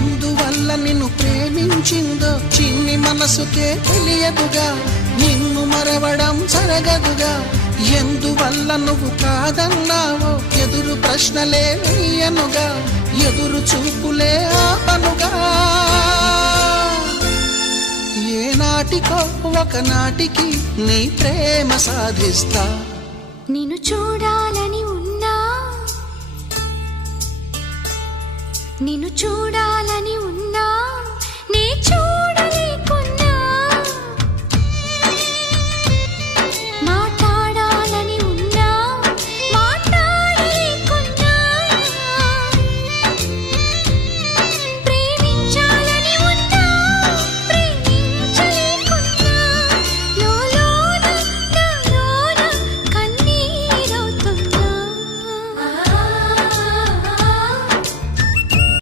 ఎందువల్ల నిన్ను ప్రేమించిందో చిన్ని మనసుకే తెలియదుగా, నిన్ను మరవడం జరగదుగా. ఎందువల్ల నువ్వు కాదన్నావో ఎదురు ప్రశ్నలే వేయనుగా, ఎదురు చూపులే ఆపనుగా. ఏనాటికో ఒకనాటికి నీ ప్రేమ సాధిస్తా. నిన్ను చూడాలని ఉన్నా, నిన్ను చూడాలని